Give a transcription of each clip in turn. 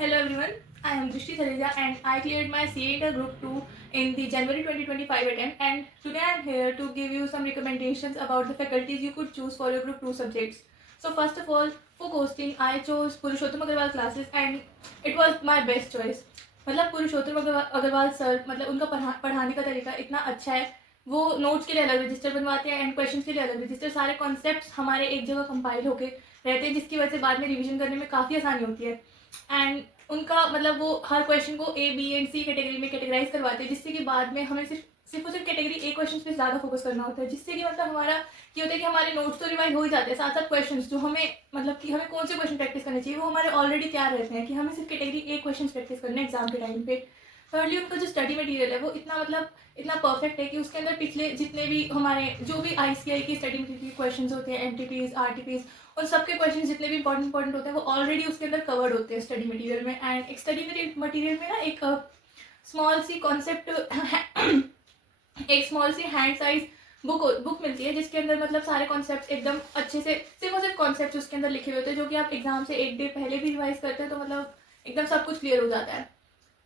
Hello everyone, I am Drishti Thareja and I cleared my CA Inter Group 2 in the January 2025 attempt, and today I am here to give you some recommendations about the faculties you could choose for your Group 2 subjects. So first of all, for costing I chose Purushottam Agarwal classes and it was my best choice. मतलब पुरुषोत्तम Agarwal sir, मतलब उनका पढ़ाने का तरीका इतना अच्छा है. वो नोट्स के लिए अलग रजिस्टर बनवाते हैं एंड क्वेश्चंस के लिए अलग रजिस्टर. सारे कॉन्सेप्ट्स हमारे एक जगह कंपाइल होके रहते हैं, जिसकी वजह से बाद में रिवीजन करने में काफ़ी आसानी होती है. एंड उनका मतलब वो हर क्वेश्चन को A B and C category में कैटेगराइज करवाते हैं, जिससे कि बाद में हमें सिर्फ और सिर्फ कैटेगरी ए क्वेश्चन पे ज़्यादा फोकस करना होता है, जिससे कि मतलब हमारा ये होता है कि हमारे नोट्स तो रिवाइज हो ही जाते हैं, साथ साथ क्वेश्चन जो हमें मतलब कि हमें कौन से क्वेश्चन प्रैक्टिस करने चाहिए वो हमारे ऑलरेडी तैयार रहते हैं कि हमें सिर्फ कैटेगरी ए क्वेश्चन प्रैक्टिस करने एग्जाम के टाइम पे. थर्डली, उनका जो स्टडी मटेरियल है वो इतना परफेक्ट है कि उसके अंदर पिछले जितने भी हमारे जो भी ICI की स्टडी मटेरियल क्वेश्चन होते हैं, MTPs RTPs, उन सबके क्वेश्चन जितने भी इंपॉर्टेंट होते हैं वो ऑलरेडी उसके अंदर कवर्ड होते हैं स्टडी मटेरियल में. एंड एक स्टडी मटेरियल में ना एक स्मॉल सी कॉन्सेप्ट एक small C hand size book मिलती है, जिसके अंदर मतलब सारे कॉन्सेप्ट एकदम अच्छे से सिर्फ और सिर्फ कॉन्सेप्ट उसके अंदर लिखे हुए होते हैं, जो कि आप एग्जाम से एक डे पहले भी रिवाइज करते हैं तो मतलब एकदम सब कुछ क्लियर हो जाता है.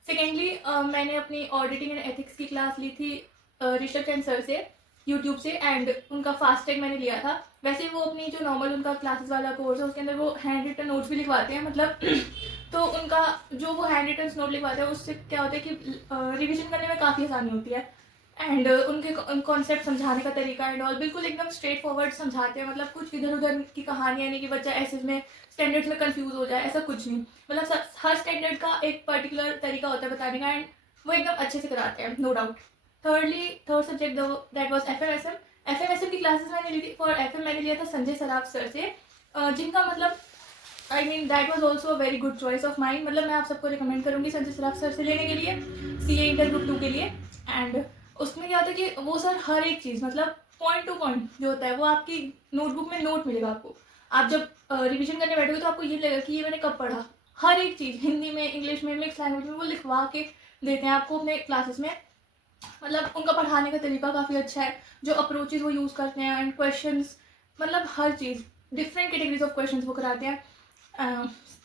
सेकेंडली, मैंने अपनी ऑडिटिंग एंड एथिक्स की क्लास ली थी ऋषभ चंद सर से यूट्यूब से, एंड उनका फास्ट टैग मैंने लिया था. वैसे वो अपनी जो नॉर्मल उनका क्लासेस वाला कोर्स है उसके अंदर वो हैंड रिटन नोट्स भी लिखवाते हैं, मतलब तो उनका जो वो हैंड रिटन नोट लिखवाते हैं उससे क्या होता है कि रिविजन करने में काफ़ी आसानी होती है. एंड उनके कॉन्सेप्ट समझाने का तरीका एंड ऑल बिल्कुल एकदम स्ट्रेट फॉरवर्ड समझाते हैं, मतलब कुछ इधर उधर की कहानियाँ नहीं कि बच्चा ऐसे में स्टैंडर्ड्स में कंफ्यूज हो जाए, ऐसा कुछ नहीं. मतलब हर स्टैंडर्ड का एक पर्टिकुलर तरीका होता है बताने का एंड वो एकदम अच्छे से कराते हैं, no doubt. Third subject that was FMSM की क्लासेस मैंने ली थी. फॉर FM मैंने लिया था संजय सराफ सर से, जिनका मतलब I mean that was also a very good choice of mind. मतलब मैं आप सबको रिकमेंड करूँगी संजय सराफ सर से लेने के लिए CA इंटर ग्रुप 2 के लिए. एंड उसमें क्या होता है कि वो सर हर एक चीज़ मतलब पॉइंट टू पॉइंट जो होता है वो आपकी नोटबुक में नोट मिलेगा आपको. आप जब रिवीजन करने बैठोगे तो आपको ये लगेगा कि ये मैंने कब पढ़ा. हर एक चीज़ हिंदी में, इंग्लिश में, मिक्स लैंग्वेज में वो लिखवा के देते हैं आपको अपने क्लासेस में. मतलब उनका पढ़ाने का तरीका काफ़ी अच्छा है, जो अप्रोचेज वो यूज़ करते हैं एंड क्वेश्चंस, मतलब हर चीज़ डिफरेंट कैटेगरीज ऑफ क्वेश्चंस वो कराते हैं.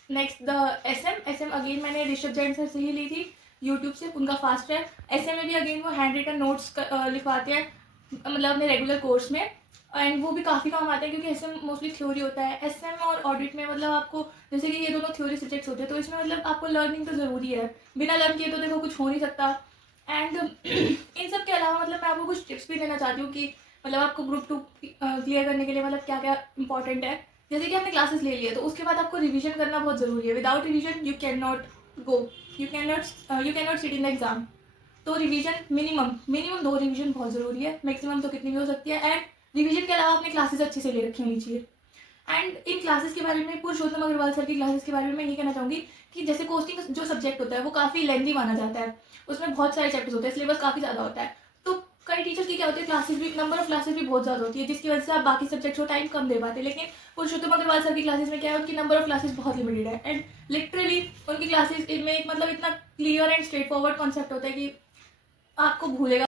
नेक्स्ट द SM अगेन मैंने ऋषभ जैन सर से ही ली थी यूट्यूब से, उनका फास्ट है. SM में भी अगेन वो हैंड रिटन नोट्स लिखवाते हैं मतलब अपने रेगुलर कोर्स में, एंड वो भी काफ़ी काम आते हैं क्योंकि SM मोस्टली थ्योरी होता है. SM और ऑडिट में मतलब आपको जैसे कि ये दोनों थ्योरी सब्जेक्ट्स होते हैं तो इसमें मतलब आपको लर्निंग तो ज़रूरी है, बिना लर्न किए तो देखो कुछ हो नहीं सकता. एंड इन सब के अलावा मतलब मैं आपको कुछ टिप्स भी देना चाहती हूँ कि मतलब आपको ग्रुप 2 क्लियर करने के लिए मतलब क्या क्या इंपॉर्टेंट है. जैसे कि आपने क्लासेस ले लिया तो उसके बाद आपको रिवीजन करना बहुत ज़रूरी है. Without revision you can not go, you can not sit in the exam. तो रिवीजन मिनिमम 2 रिवीजन बहुत ज़रूरी है, मैक्सिमम तो कितनी भी हो सकती है. एंड रिवीजन के अलावा आपने क्लासेस अच्छे से ले रखी होनी चाहिए. एंड इन क्लासेस के बारे में, पुरुषोत्तम अग्रवाल सर की क्लासेस के बारे में मैं ये कहना चाहूँगी कि जैसे कोस्टिंग जो सब्जेक्ट होता है वो काफ़ी लेंथी माना जाता है, उसमें बहुत सारे चैप्टर्स होते हैं, सिलेबस काफ़ी ज़्यादा होता है. तो कई टीचर्स की क्या होती है, क्लासेस भी नंबर ऑफ क्लासेस भी बहुत ज़्यादा होती है, जिसकी वजह से आप बाकी सब्जेक्ट्स को टाइम कम दे पाते हैं. लेकिन पुरुषोत्तम अग्रवाल सर की क्लासेस में क्या है, उनकी नंबर ऑफ क्लासेस बहुत लिमिटेड है एंड लिटरली उनकी क्लासेस में मतलब इतना clear and straight forward concept होता है कि आपको भूलेगा